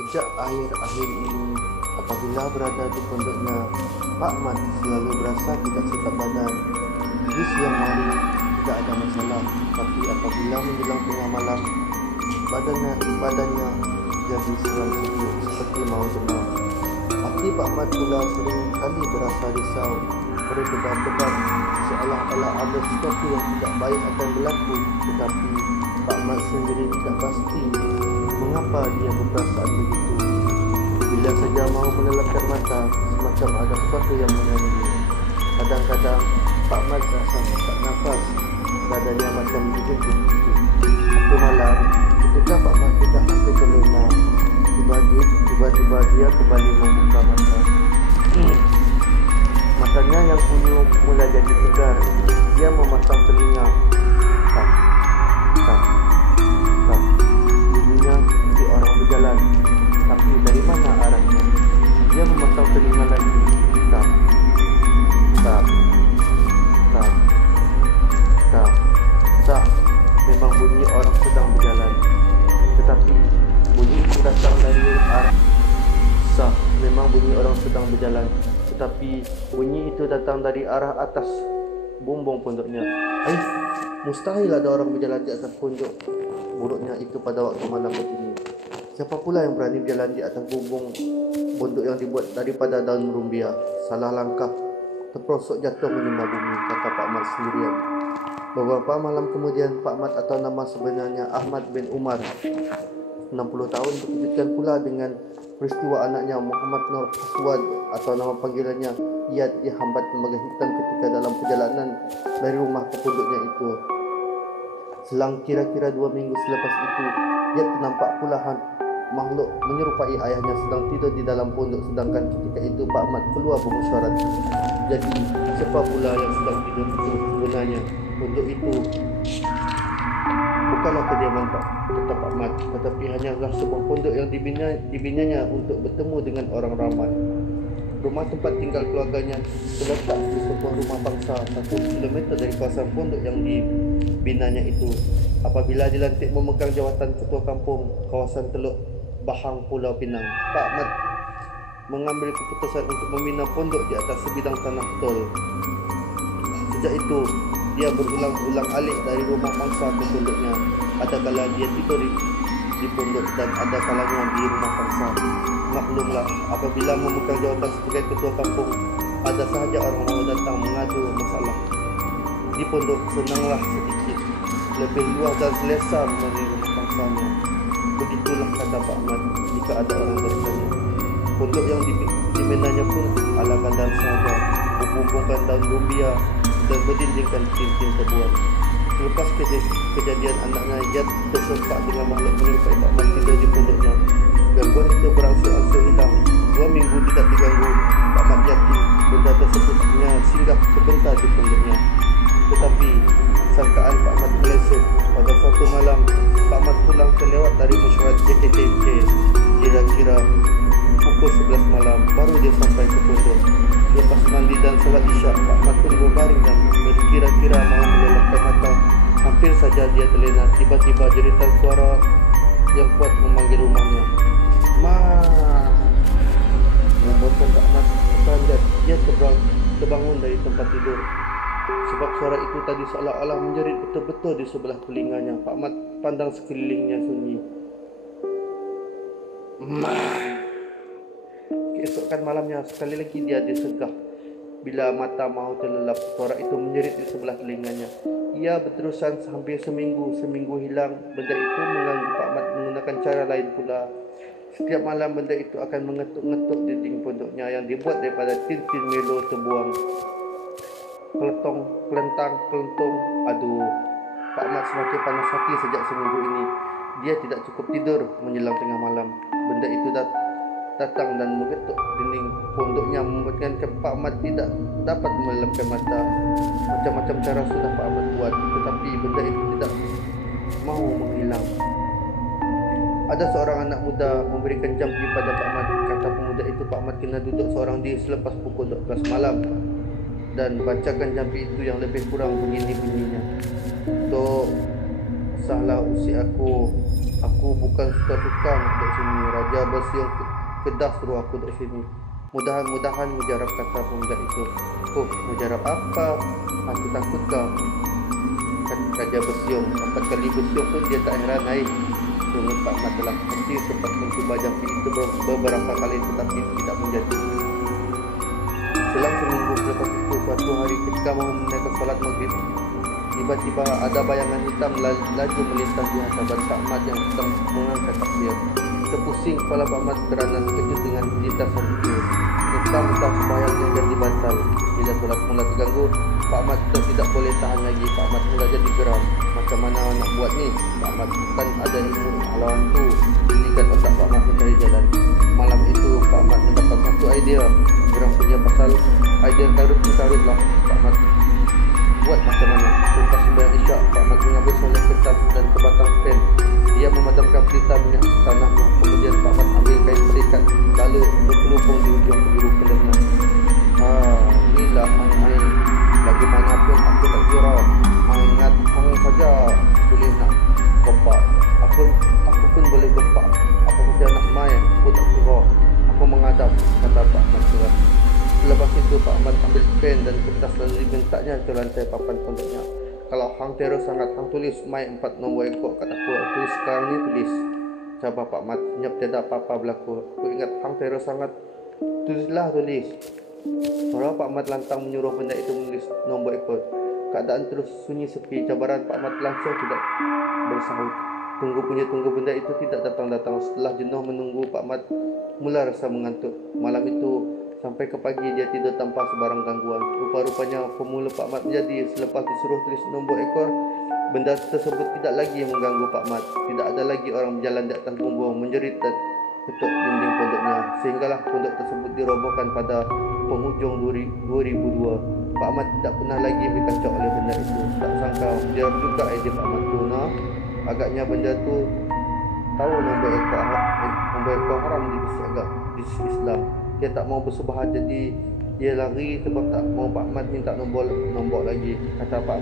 Sejak akhir-akhir ini, apabila berada di pondoknya, Pak Mat selalu berasa tidak sedap badan. Di siang hari tidak ada masalah, tapi apabila menjelang tengah malam, badannya jadi seram sejuk seperti mau demam. Hati Pak Mat pula sering kali berasa risau, berdebar-debar seolah-olah ada sesuatu yang tidak baik akan berlaku, tetapi Pak Mat sendiri tidak pasti mengapa dia berperasaan begitu. Bila saja mau menelapkan mata, semacam ada sesuatu yang menyanyi. Kadang-kadang Pak Mat rasa sesak nafas, badannya macam digigit. Satu malam, ketika Pak Mat sudah hampir terlena, tiba-tiba dia kembali membuka mata. Matanya yang puyuh mulai jadi segar. Dia memasang telinga. Tak, tak, tak. Bunyinya seperti orang berjalan. Tapi dari mana arahnya? Dia memasang telinga lagi. Tak, tak, tak, tak, tak. Memang bunyi orang sedang berjalan. Tetapi bunyi itu datang dari arah. Sah, memang bunyi orang sedang berjalan. Tetapi bunyi itu datang dari arah atas bumbung pondoknya. Mustahil ada orang berjalan di atas pondok buruknya itu pada waktu malam begini. Siapa pula yang berani berjalan di atas bumbung pondok yang dibuat daripada daun rumbia? Salah langkah, terperosok jatuh menimba bumi, kata Pak Mat sendirian. Beberapa malam kemudian, Pak Mat atau nama sebenarnya Ahmad bin Umar, 60 tahun, dikejutkan pula dengan peristiwa anaknya Muhammad Nur Aswad atau nama panggilannya Iyad dihambat lembaga hitam ketika dalam perjalanan dari rumah ke pondoknya itu. Selang kira-kira 2 minggu selepas itu, Iyad ternampak pula makhluk menyerupai ayahnya sedang tidur di dalam pondok, sedangkan ketika itu Pak Mat keluar bermesyuarat. Jadi siapa pula yang sedang tidur itu sebenarnya? Pondok itu bukanlah kediaman Pak Mat, tetapi hanyalah sebuah pondok yang dibinanya untuk bertemu dengan orang ramai. Rumah tempat tinggal keluarganya terletak di sebuah rumah bangsa 1 kilometer dari kawasan pondok yang dibinanya itu. Apabila dilantik memegang jawatan ketua kampung kawasan Teluk Bahang, Pulau Pinang, Pak Mat mengambil keputusan untuk membina pondok di atas sebidang tanah tol. Sejak itu, dia berulang-ulang alik dari rumah bangsa ke pondoknya. Ada kala dia tidur di pondok dan ada kalanya di rumah bangsa. Maklumlah, apabila memegang jawatan sebagai ketua kampung, ada sahaja orang mau datang mengadu masalah. Di pondok senanglah sedikit, lebih luas dan selesa dari rumah bangsanya. Begitulah kata Pak Mat jika ada orang bertanya. Pondok yang dibinanya pun ala kadar saja, membumbungkan daun rumbia dan berdindingkan cincin tebuan. Selepas kejadian anaknya Iyad terserpak dengan makhluk menyerupai Pak Mat tidur di pondoknya, gangguan itu berangsur-angsur hilang. 2 minggu tidak diganggu, Pak Mat yakin benda tersebut hanya singgah sebentar di pondoknya. Tetapi sangkaan Pak Mat meleset. Pada suatu malam, Pak Mat pulang terlewat dari mesyuarat JKTK. Kira-kira pukul 11 malam baru dia sampai ke pondok. Lepas mandi dan salat isyak, Pak Mat pun berbaring dan kira-kira mau melelapkan mata. Hampir saja dia terlena, tiba-tiba jeritan suara yang kuat memanggil rumahnya. Ma. Membuatkan Pak Mat terperanjat. Dia terbangun dari tempat tidur, sebab suara itu tadi seolah-olah menjerit betul-betul di sebelah telinganya. Pak Mat pandang sekelilingnya sunyi. Ma. Keesokan malamnya sekali lagi dia disegah. Bila mata mahu terlelap, suara itu menjerit di sebelah telinganya. Ia berterusan hampir seminggu hilang. Benda itu mengganggu Pak Mat menggunakan cara lain pula. Setiap malam benda itu akan mengetuk-ngetuk dinding pondoknya yang dibuat daripada tintin melo terbuang. Kelentang. Aduh, Pak Mat semakin panas hati sejak seminggu ini. Dia tidak cukup tidur menjelang tengah malam. Benda itu datang dan mengetuk dinding pondoknya, membuatkan Pak Mat tidak dapat melelapkan mata. Macam-macam cara sudah Pak Mat buat, tetapi benda itu tidak mahu menghilang. Ada seorang anak muda memberikan jampi pada Pak Mat. Kata pemuda itu, Pak Mat kena duduk seorang diri selepas pukul 12 malam dan bacakan jampi itu yang lebih kurang begini bunyinya. Tok, Sahlah usik aku. Aku bukan suka-suka nak duduk sini. Raja bersiung kedah suruh aku duduk sini. Mudahan mujarab, kata pemuda itu. Oh, mujarab apa? Aku takut kau. Raja bersiung. 4 kali bersiung pun dia tak heran naik. Sungguh Pak Mat telah pasti sempat mencuba jampi itu beberapa kali tetapi tidak menjadi. Selang seminggu selepas itu, suatu hari ketika mau menunaikan salat maghrib, tiba-tiba ada bayangan hitam laju melintas di hadapan Pak Mat yang sedang mengangkat takbir. Terpusing kepala Pak Mat kerana terkejut dengan lintasan itu. Mentah-mentah sembahyangnya jadi batal. Bila solat mula terganggu, Pak Mat tidak boleh tahan lagi. Pak Mat mula jadi geram. Macam mana nak buat ni? Pak Mat kan ada ilmu haluan tu. Jika otak Pak Mat mencari jalan. Malam itu Pak Mat mendapat satu idea. Geram punya pasal idea karut lah. Pak Mat buat macam mana? Selepas sembahyang isyak, Pak Mat mengambil soleh kertas dan sebatang pen. Dia memadamkan pelita minyak tanahnya. Kemudian Pak Mat ambil kain serikat lalu berkelubung di ujung biru pedangnya. Inilah hang-hang. Bagaimanapun aku tak kira. Ingat hang saja boleh nak gempak. Aku pun boleh gempak. Apa saja nak main, aku tak kira. Aku mengadap, kata Pak Mat cerah. Selepas itu Pak Mat ambil pen dan kertas lalu dibentaknya ke lantai papan pondoknya. Kalau hang teror sangat, hang tulis mai 4 nombor ekor kat aku. Tulis sekarang ni, tulis. Cabar Pak Mat. Senyap tiada apa-apa berlaku. Aku ingat hang teror sangat. Tulislah, tulis. Orang Pak Mat lantang menyuruh benda itu menulis nombor ekor. Keadaan terus sunyi sepi. Cabaran Pak Mat langsung tidak bersahut. Tunggu benda itu tidak datang-datang. Setelah jenuh menunggu, Pak Mat mula rasa mengantuk. Malam itu sampai ke pagi dia tidur tanpa sebarang gangguan. Rupa-rupanya pemula Pak Mat menjadi selepas disuruh tulis nombor ekor, benda tersebut tidak lagi mengganggu Pak Mat. Tidak ada lagi orang berjalan di atas bumbung menjerit dan ketuk dinding pondoknya. Sehinggalah pondok tersebut dirobohkan pada penghujung 2002. Pak Mat tidak pernah lagi berkacau oleh benda itu. Tak sangka menjawab juga idea Pak Mat tu. Agaknya benda tu tahu nombor ekor haram di Islam. Dia tak mau bersubahat, jadi dia lari sebab tak mau Pak Mat minta nombor lagi. Kata Pak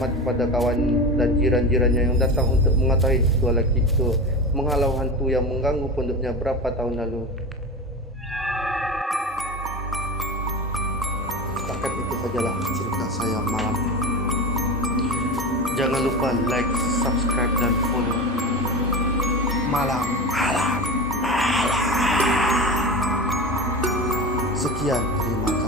Mat kepada kawan dan jiran-jirannya yang datang untuk mengetahui tua lelaki itu menghalau hantu yang mengganggu pondoknya berapa tahun lalu. Setakat itu sajalah cerita saya malam. Jangan lupa like, subscribe dan follow. Malam. Sekian, terima kasih.